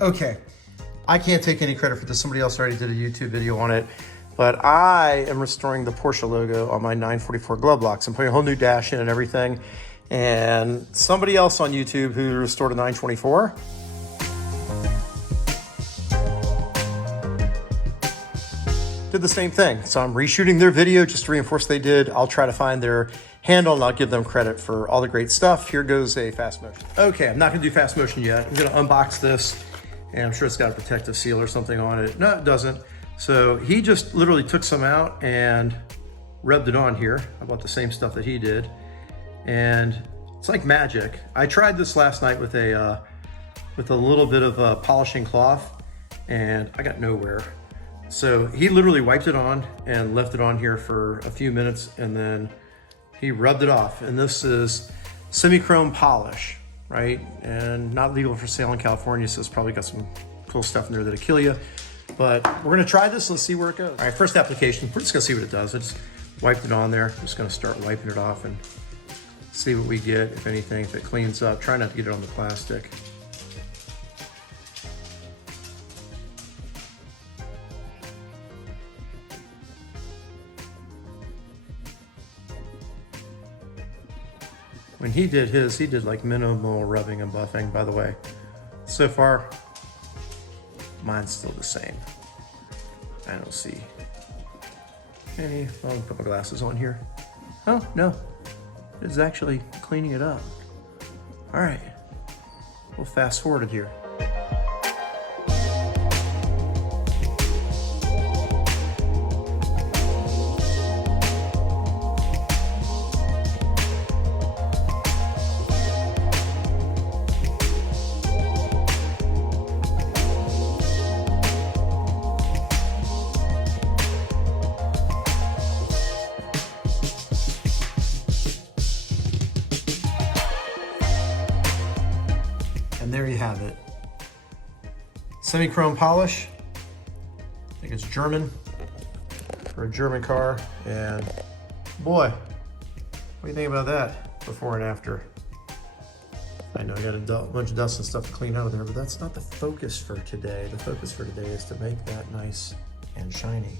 Okay, I can't take any credit for this. Somebody else already did a YouTube video on it, but I am restoring the Porsche logo on my 944 glove box. I'm putting a whole new dash in and everything. And somebody else on YouTube who restored a 924 did the same thing. So I'm reshooting their video just to reinforce they did. I'll try to find their handle and I'll give them credit for all the great stuff. Here goes a fast motion. Okay, I'm not gonna do fast motion yet. I'm gonna unbox this and I'm sure it's got a protective seal or something on it. No, it doesn't. So he just literally took some out and rubbed it on here. I bought the same stuff that he did. And it's like magic. I tried this last night with a little bit of polishing cloth and I got nowhere. So he literally wiped it on and left it on here for a few minutes and then he rubbed it off. And this is Simichrome polish, right? And not legal for sale in California, so it's probably got some cool stuff in there that'll kill you. But we're gonna try this, let's see where it goes. All right, first application, we're just gonna see what it does. I just wiped it on there. I'm just gonna start wiping it off and see what we get, if anything, if it cleans up. Try not to get it on the plastic. When he did his, he did like minimal rubbing and buffing, by the way. So far, mine's still the same. I don't see any, well, I'll put my glasses on here. Oh, no, it's actually cleaning it up. All right, we'll fast forward it here. And there you have it. Simichrome polish. I think it's German for a German car. And boy, what do you think about that before and after? I know I got a bunch of dust and stuff to clean out of there, but that's not the focus for today. The focus for today is to make that nice and shiny.